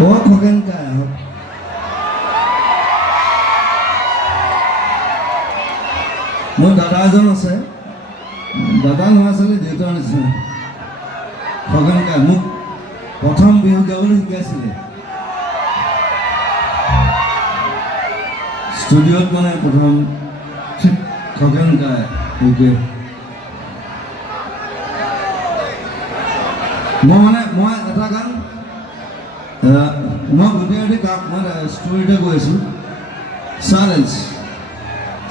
ও খগেন কাই আহক মোৰ দাদা এজন আছে দাদা নহয় আছিলে দেউতাৰ নিচিনা খগেন কাই মোক প্ৰথম বিহু গাবলৈ শিকাইছিলে ষ্টুডিঅ'ত মানে প্ৰথম খগেন কাই ওকে মই এটা গান মই গোটেই গান মই ষ্টৰি এটা কৈ আছোঁ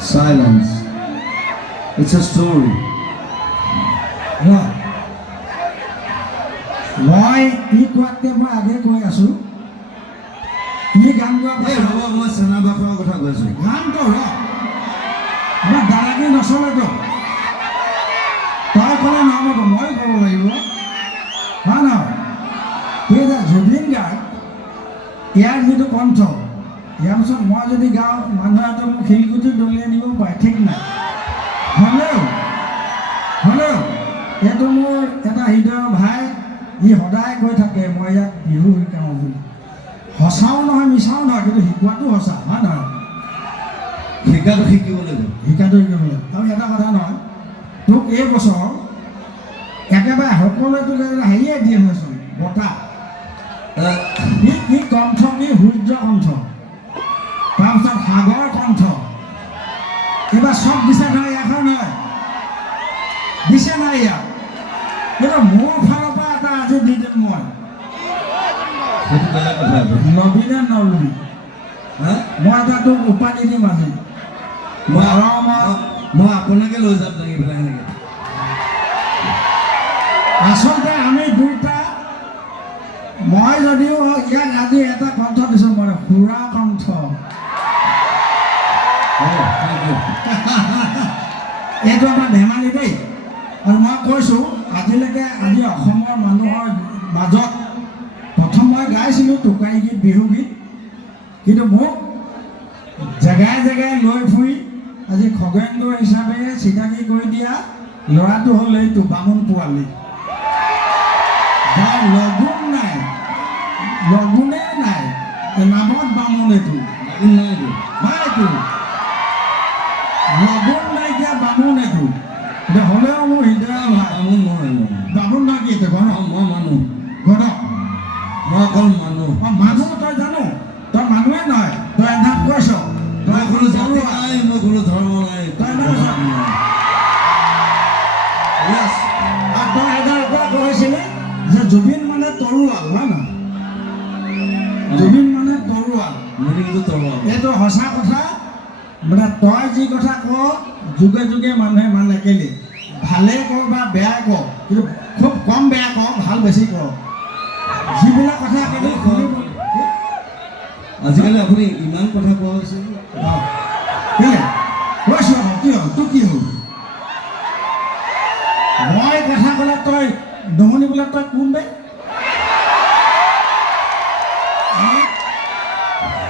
Silence. It's a story. মই ই কোৱাতকৈ মই আগে কৈ আছোঁ ই গান গোৱা হ'ব মই চেনাবাসৰ কথা কৈ আছোঁ গানটো ৰ আমাৰ দাদাকে নচলেতো তই ক'লে নহ'ব মই ক'ব লাগিব হয় নহয় সেই যে জুবিন গাৰ্গ ইয়াৰ যিটো কণ্ঠ ইয়াৰ পিছত মই যদি গাওঁ মানুহে এটা মোক শিলগুটি দলিয়াই দিব পাৰে ঠিক নাই হ'লেও এইটো মোৰ এটা হৃদয়ৰ ভাই ই সদায় কৈ থাকে মই ইয়াক বিহু শিকাওঁ বুলি সঁচাও নহয় মিছাও নহয় কিন্তু শিকোৱাটো সঁচা হয় নহয় শিকাটো শিকিব লাগিব আৰু এটা কথা নহয় তোক এই বছৰ একেবাৰে সকলোৱে তোক হেৰিয়ে দিয়ে হৈছোন বঁটা কি কণ্ঠ কি সূৰ্য কণ্ঠ তাৰপিছত সাগৰ কণ্ঠ এইবাৰ চব দিছে নহয় এখন নহয় দিছে নাই ইয়াক কিন্তু মোৰ ফালৰ পৰা এটা আজি দি দিম মই নবীনে নলবি মই এটা তোক উপাধি দিম আজি মই আপোনাকে লৈ যাম লাগি পেলাই সেনেকৈ আচলতে আমি দুইটা মই যদিও ইয়াক আজি এটা কণ্ঠ দিছোঁ মই সুৰা কণ্ঠ এইটো আমাৰ ধেমালি দেই আৰু মই কৈছোঁ আজিলৈকে আজি অসমৰ মানুহৰ মাজত প্ৰথম মই গাইছিলোঁ টোকাৰী গীত বিহু গীত কিন্তু মোক জেগাই জেগাই লৈ ফুৰি আজি খগেন্দ্ৰ হিচাপে চিনাকি কৰি দিয়া ল'ৰাটো হ'ল এইটো বামুণ পোৱালি যাৰ লগুণে নাই নামত বামুণ এইটো লগুণ নাইকিয়া বামুণ এইটো এতিয়া হ'লেও মোৰ হৃদয় বামুণ নহয় কি এইটো ঘৰ মই মানুহ ঘৰ মই অকল মানুহ মানুহ তই জানো তই মানুহে নহয় তই এধাপ কৈছ মই কোনো জাতি নাই মই কোনো ধৰ্ম নাই তই তই এটাৰ পৰা কৈছিলি যে জুবিন মানে তৰোৱাল হয় নহয় জুবিন মানে তৰোৱাল এইটো সঁচা কথা মানে তই যি কথা কওঁ যুগে যুগে মানুহে মানে কেলে ভালে কওঁ বা বেয়া কওঁ কিন্তু খুব কম বেয়া কওঁ ভাল বেছি কওঁ যিবিলাক কথা কেলে আজিকালি আপুনি ইমান কথা কোৱা হৈছে কেলে কৈছোঁ কি হ'ল তোৰ কি হ'ল মই কথা ক'লে তই নুশুনিবলৈ তই কোন বে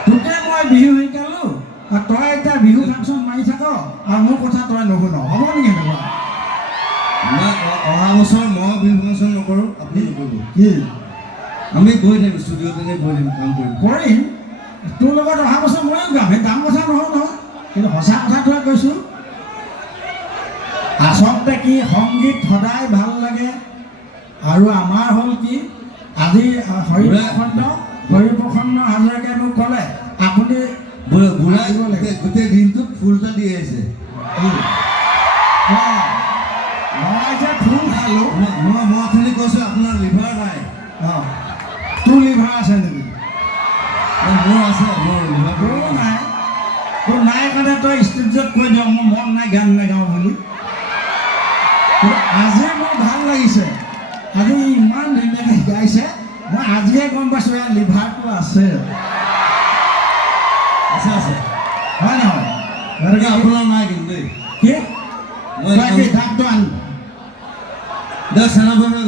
তোকে মই বিহু শিকালোঁ আৰু তই এতিয়া বিহু ফাংচন মাৰি থাক আৰু মোৰ কথা তই নুশুন হ'ব নেকি এনেকুৱা অহা বছৰ মই বিহু ফাংচন নকৰোঁ আপুনি নকৰিব কি আমি গৈ থাকিম ষ্টুডিঅ'ত এনেই গৈ থাকিম কাম কৰিম তোৰ লগত অহা বছৰ ময়ো গাম সেই দাম কথা নহয় কিন্তু সঁচা কথাটোৱে কৈছোঁ আচলতে কি সংগীত সদায় ভাল লাগে আৰু আমাৰ হ'ল কি আজি হৰিপ্ৰসন্ন হাজৰিকাই মোক ক'লে আপুনি বুঢ়াই গোটেই দিনটোত ফুল এটা দি আহিছে মই যে ফুল খালোঁ মই অথনি কৈছোঁ আপোনাৰ লিভাৰ নাই তোৰ লিভাৰ আছে নেকি মোৰ আছে মোৰ লিভাৰ তোৰো নাই তোৰ নাই কাৰণে তই ষ্টেজত কৈ দিয় মোৰ মন নাই গান নাগাওঁ বুলি আজি মোৰ ভাল লাগিছে আজি ইমান ধুনীয়াকৈ গাইছে মই আজিয়ে গম পাইছোঁ ইয়াৰ লিভাৰটো আছে হয় নহয় গতিকে আপোনাৰ নাই কিন্তু দেই কি তই কি ডাক্তৰ আন চেনাবাসে